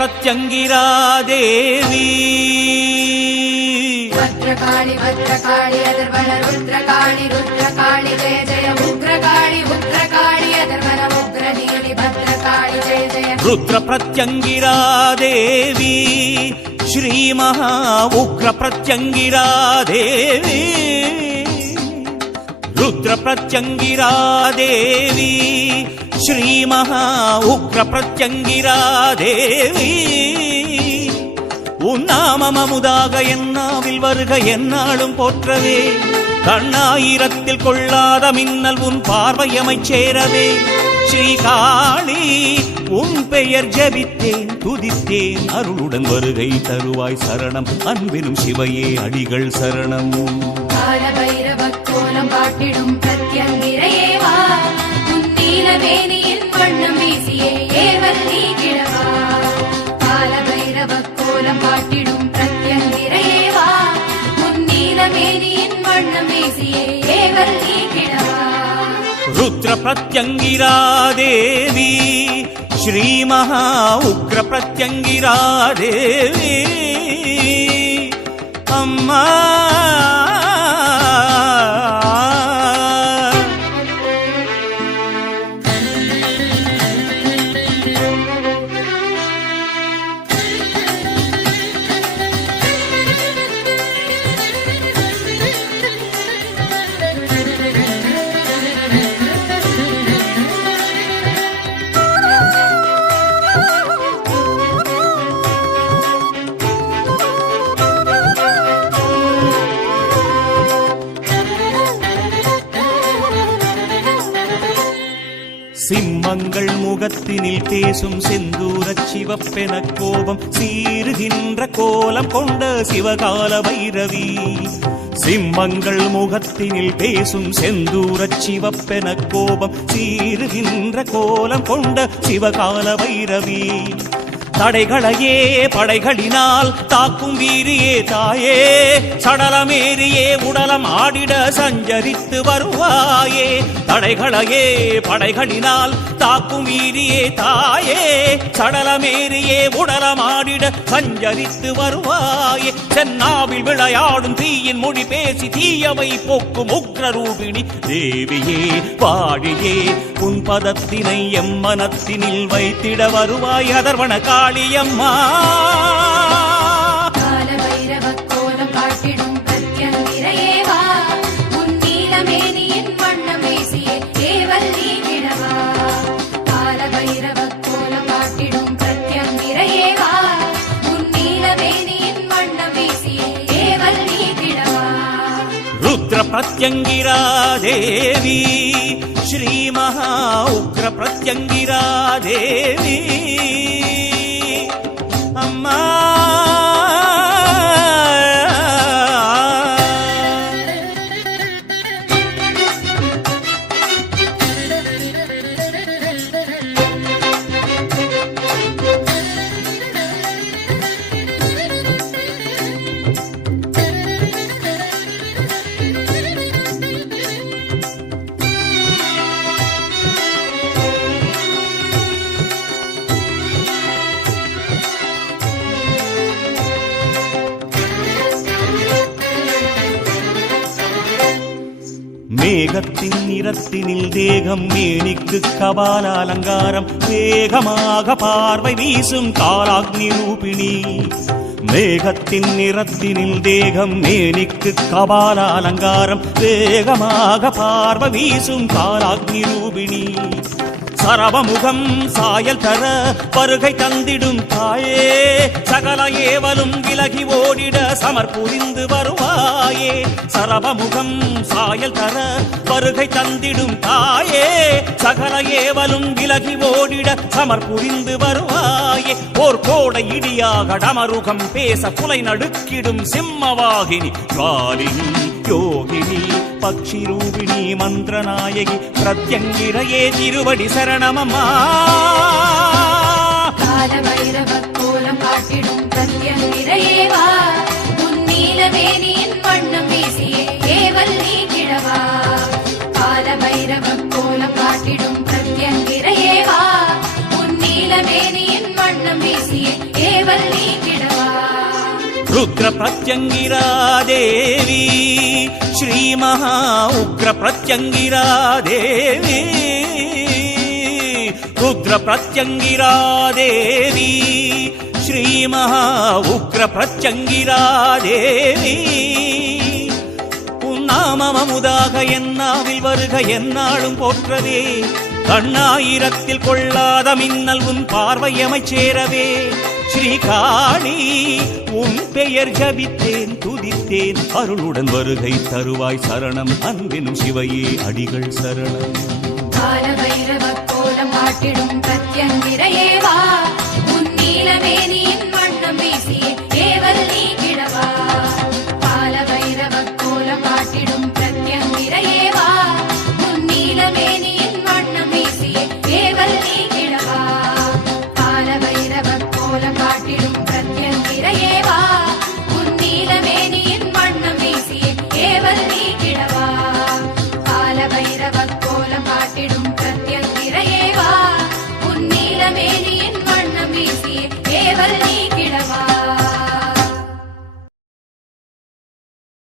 ప్రత్యంగిరాదేవి. భద్రకాళి భద్రకాళి అదర్వన రుద్రకాళి రుద్రకాళి జయ జయ ఉగ్రకాళి ఉగ్రకాళి అదర్వన ఉగ్రదేవి భద్రకాళి జయ జయ రుద్ర ప్రత్యంగిరాదేవి. శ్రీ మహా ఉగ్ర ప్రత్యంగిరాదేవి. రుద్ర ప్రత్యంగిరాదేవి. பிரத்யங்கிரா தேவி ருத்ர பிரத்யங்கிரா தேவி ஸ்ரீ மகா உக்ர பிரத்யங்கிரா தேவி உன் என்னாவில் வருக என்னாலும் போற்றவே. கண்ணாயிரத்தில் கொள்ளாத மின்னல் உன் பார்வையமை சேரவே. ஸ்ரீகாளி உன் பெயர் ஜபித்தேன் துதித்தேன் அருளுடன் வருகை தருவாய் சரணம். அன்பினும் சிவையே அடிகள் சரணம். காலபைரவ கோலம் காட்டிடும் பிரத்யங்கிரையேவா ருத்ர பிரத்யங்கிரா தேவி ஸ்ரீ மகா உக்ர பிரத்யங்கிரா சிம்மங்கள் முகத்தினில் பேசும் செந்தூரச் சிவப்பென கோபம் சீருகின்ற கோலம் கொண்ட சிவகால வைரவி சிம்மங்கள் முகத்தினில் பேசும் செந்தூரச் சிவப்பென கோபம் சீருகின்ற கோலம் கொண்ட சிவகால வைரவி தடைகளையே படைகளினால் தாக்கும் வீரியே தாயே சடலமேறியே உடலம் ஆடிட சஞ்சரித்து வருவாயே. தடைகளையே படைகளினால் தாக்கும் வீரியே தாயே. சடலமேறியே உடலமாடிட சஞ்சரித்து வருவாயே. சென்னாவில் விளையாடும் தீயின் மொழி பேசி தீயவை போக்கும் உக்ர ரூபிணி தேவியே வாழியே. உன் பதத்தினை எம் மனத்தினில் வைத்திட வருவாய் அதர்வன காளியம்மா. காலபைரவ கோலம் காட்டிடும் உன் உன்னீலமேனியின் ఉగ్రప్రత్యంగిరా ఉగ్రప్రత్యంగిరాదేవి శ్రీమహా ఉగ్రప్రత్యంగిరాదేవి. மேகத்தின் நிறத்தினில் தேகம் மேனிக்கு கபால அலங்காரம் வேகமாக பார்வை வீசும் காலாக்னி ரூபிணி மேகத்தின் நிறத்தினில் தேகம் மேனிக்கு கபால அலங்காரம் வேகமாக பார்வ வீசும் காலாக்னி ரூபிணி. சரவமுகம் சாயல் தர வருகை தந்திடும் தாயே சகல ஏவலும் விலகி ஓடிட சமர் புரிந்து வருவாயே. சரவமுகம் சாயல் தர வருகை தந்திடும் தாயே சகல ஏவலும் விலகி ஓடிட சமர் புரிந்து வருவாயே. ஓர் கோடை இடியாக டமருகம் பேச புலை நடுக்கிடும் சிம்மவாகினி ஜுவாலினி யோகினி பக்ஷி ரூபிணி மந்திரநாயகி பிரத்யங்கிரையே திருவடி சரணமம்மா கால பைரவ கோலம் காட்டிடும் பிரத்யங்கிரையேவா உன் நீலவேணியின் రుద్ర ప్రత్యంగిరా దేవి శ్రీ మహా ఉగ్ర ప్రత్యంగిరా దేవి రుద్ర ప్రత్యంగిరా దేవి శ్రీ మహా ఉగ్ర ప్రత్యంగిరా దేవి உன்னாமமுதாக என்னாவில் வருக என்னாலும் போற்றவே கண்ணாயிரத்தில் கொள்ளாத மின்னல் உன் பார்வையமை சேரவே. ஸ்ரீகாணி உன் பெயர் ஜபித்தேன் துதித்தேன். அருளுடன் வருகை தருவாய் சரணம் அன்பினும் சிவையே அடிகள் சரணம். கால கோலம் காட்டிடும் பிரத்யங்கிரையேவா உன் நீலவேணியின் வண்ணம் வைர